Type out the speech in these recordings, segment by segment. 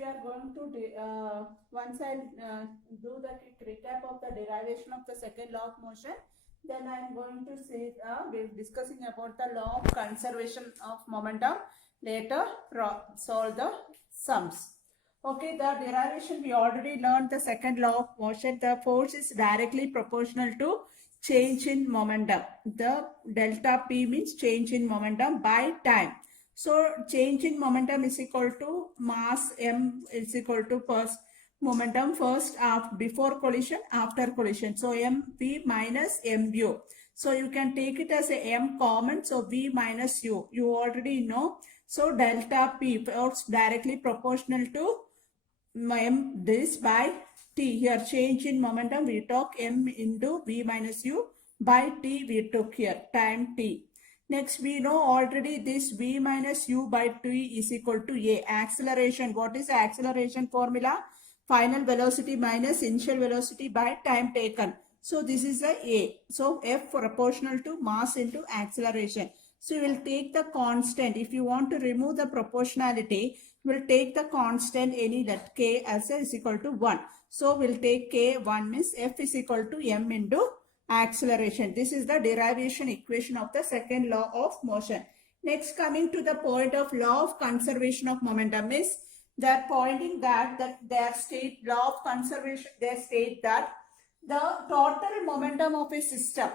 we are going to once I do the quick recap of the derivation of the second law of motion, then I am going to say we're discussing about the law of conservation of momentum. Later solve the sums. Okay, the derivation we already learned the second law of motion. The force is directly proportional to change in momentum. The delta P means change in momentum by time. So change in momentum is equal to mass m is equal to first momentum first before collision, after collision. So mv minus mu. So you can take it as a m common. So v minus u. You already know. So delta p is directly proportional to m this by t. Here change in momentum we talk m into v minus u by t we took here time t. Next, we know already this v minus u by t is equal to a. Acceleration. What is the acceleration formula? Final velocity minus initial velocity by time taken. So this is the a. So F proportional to mass into acceleration. So you will take the constant. If you want to remove the proportionality, you will take the constant any let k as is equal to 1. So we'll take k 1 means F is equal to m into acceleration. This is the derivation equation of the second law of motion. Next, coming to the point of law of conservation of momentum is they're pointing that their state law of conservation, they state that the total momentum of a system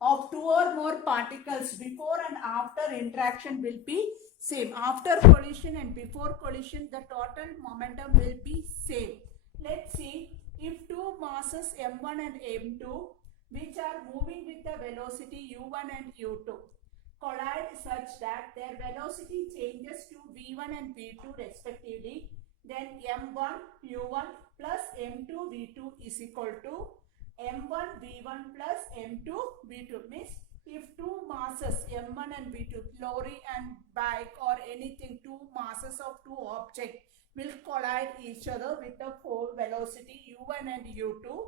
of two or more particles before and after interaction will be same. After collision and before collision, the total momentum will be same. Let's see if two masses m1 and m2 which are moving with the velocity u1 and u2 collide such that their velocity changes to v1 and v2 respectively, then m1 u1 plus m2 v2 is equal to m1 v1 plus m2 v2. Means if two masses m1 and v2, lorry and bike or anything, two masses of two objects will collide each other with the velocity u1 and u2,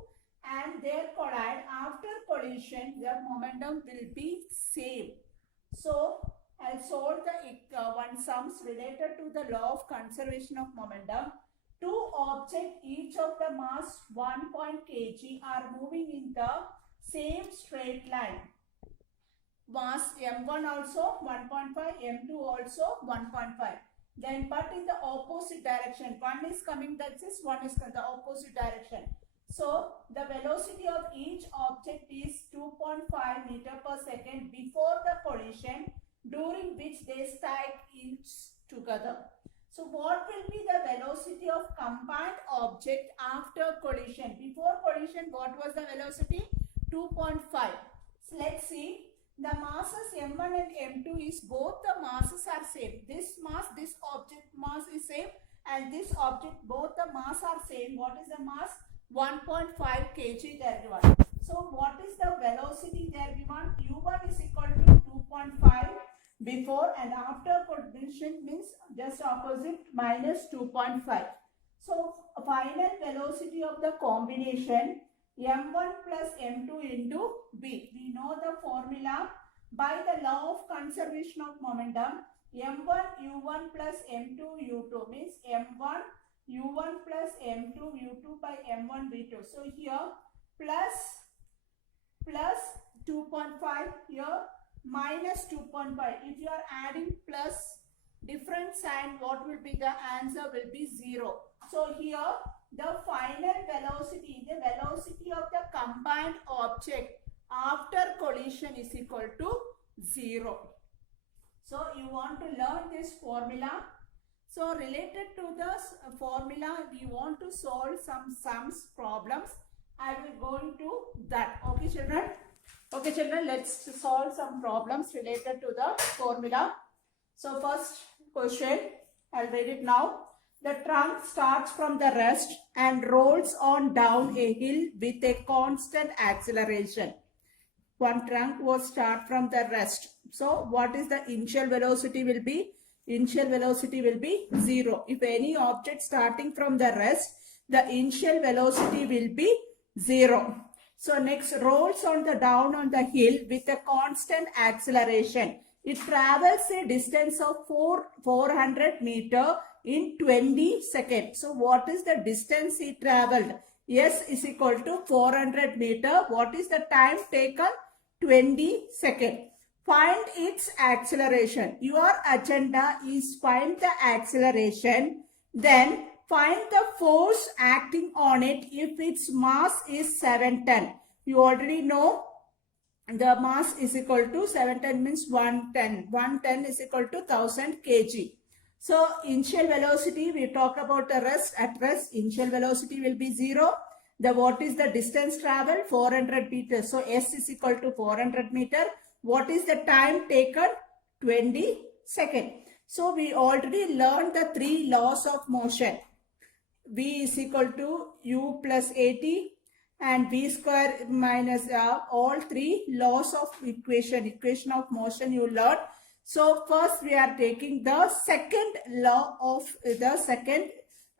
and they collide. After collision, the momentum will be same. So I'll solve the one sums related to the law of conservation of momentum. Two objects, each of the mass 1 kg, are moving in the same straight line. Mass m1 also 1.5, m2 also 1.5. Then but in the opposite direction. One is coming like this, one is in the opposite direction. So the velocity of each object is 2.5 meter per second before the collision, during which they strike each together. So what will be the velocity of combined object after collision? Before collision, what was the velocity? 2.5. So let's see. The masses m1 and m2 is both the masses are same. This mass, this object mass is same, and this object, both the mass are same. What is the mass? 1.5 kg there given. So what is the velocity there given? u1 is equal to 2.5 before, and after collision means just opposite, minus 2.5. So final velocity of the combination m1 plus m2 into b. We know the formula by the law of conservation of momentum. m1 u1 plus m2 u2 means m1 u1 plus m2 u2 by m1 v2. So here plus 2.5, here minus 2.5. If you are adding plus different sign, what will be the answer? Will be 0. So here the final velocity, the velocity of the combined object after collision is equal to 0. So you want to learn this formula. So related to this formula, we want to solve some sums problems. I will go into that. Okay, children? Okay, children, let's solve some problems related to the formula. So first question, I'll read it now. The trunk starts from the rest and rolls on down a hill with a constant acceleration. One trunk was start from the rest. So what is the initial velocity will be? Initial velocity will be 0. If any object starting from the rest, the initial velocity will be 0. So next, rolls on the down on the hill with a constant acceleration. It travels a distance of 400 meter in 20 seconds. So what is the distance it traveled? S is equal to 400 meter. What is the time taken? 20 seconds. Find its acceleration. Your agenda is find the acceleration. Then find the force acting on it if its mass is 710. You already know the mass is equal to 710 means 110. 110 is equal to 1000 kg. So initial velocity, we talk about the rest. At rest, initial velocity will be 0. What is the distance travel? 400 meters. So S is equal to 400 meter. What is the time taken? 20 seconds. So we already learned the 3 laws of motion. V is equal to U plus AT and V square minus all 3 laws of equation of motion you learned. So first we are taking the second law of the second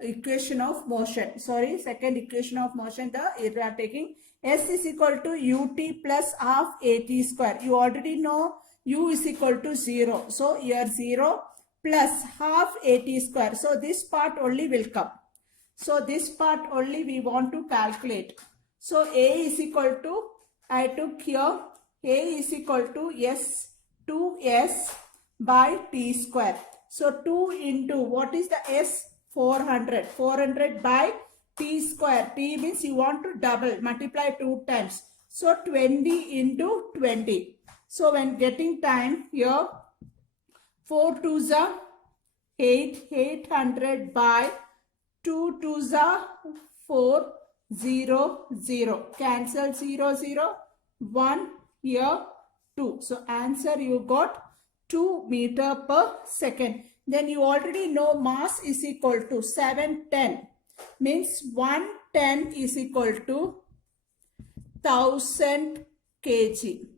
equation of motion. Second equation of motion, we are taking S is equal to ut plus half at square. You already know U is equal to 0. So here 0 plus half at square. So this part only will come. So this part only we want to calculate. So A is equal to, I took here, A is equal to S2S by T square. So 2 into, what is the S? 400. 400 by T square. T means you want to double, multiply 2 times. So 20 into 20. So when getting time here, 4 2s are 8, 800 by 2 2s are 4, 0, 0. Cancel 0, 0. 1 here, 2. So answer you got 2 meter per second. Then you already know mass is equal to 710. Means 110 is equal to 1000 kg.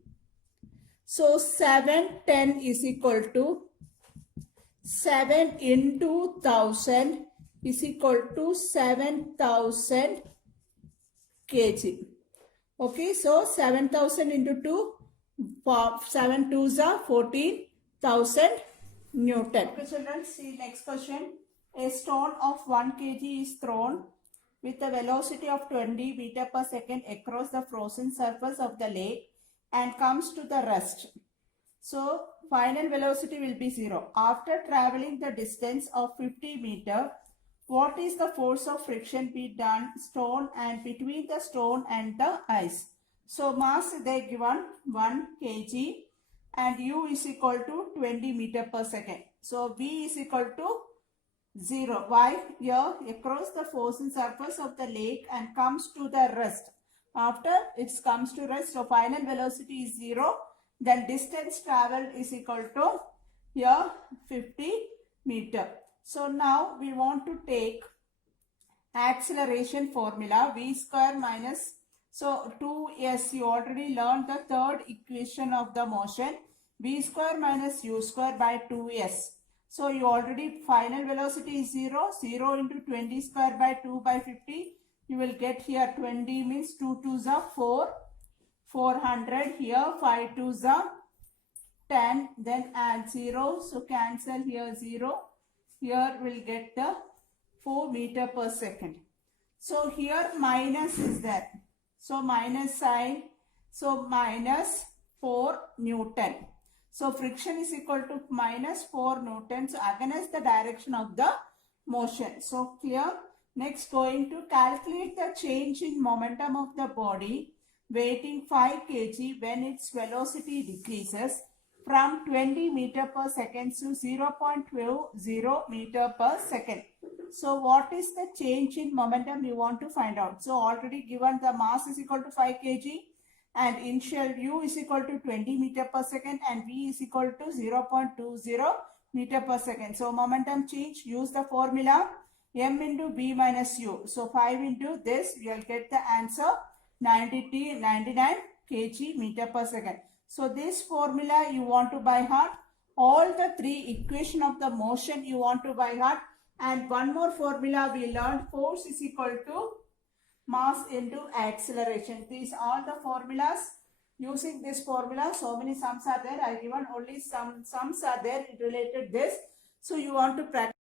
So 710 is equal to 7 into 1000 is equal to 7000 kg. Okay, so 7000 into 2, 7 2s are 14,000 Newton. Okay, children, see next question. A stone of 1 kg is thrown with a velocity of 20 meter per second across the frozen surface of the lake and comes to the rest. So final velocity will be 0. After traveling the distance of 50 meter, what is the force of friction between stone and between the stone and the ice? So mass they given 1 kg and U is equal to 20 meter per second. So V is equal to 0. Why? Here across the frozen surface of the lake and comes to the rest. After it comes to rest, so final velocity is 0. Then distance traveled is equal to here 50 meter. So now we want to take acceleration formula V square minus, so 2S, you already learned the third equation of the motion, V square minus U square by 2S. So you already final velocity is 0, 0 into 20 square by 2 by 50. You will get here 20 means 2 2s are 4, 400 here, 5 2s are 10, then add 0. So cancel here 0. Here we'll get the 4 meter per second. So here minus is there. So minus sign. So minus 4 Newton. So friction is equal to minus 4 Newton. So against the direction of the motion. So clear. Next going to calculate the change in momentum of the body weighing 5 kg when its velocity decreases from 20 meter per second to 0.20 meter per second. So what is the change in momentum you want to find out? So already given the mass is equal to 5 kg and initial U is equal to 20 meter per second and V is equal to 0.20 meter per second. So momentum change, use the formula M into B minus U. So 5 into this, you will get the answer 99 kg meter per second. So this formula you want to by heart. All the 3 equation of the motion you want to by heart. And one more formula we learned, force is equal to mass into acceleration. These are the formulas using this formula. So many sums are there. I given only some sums are there related this. So you want to practice.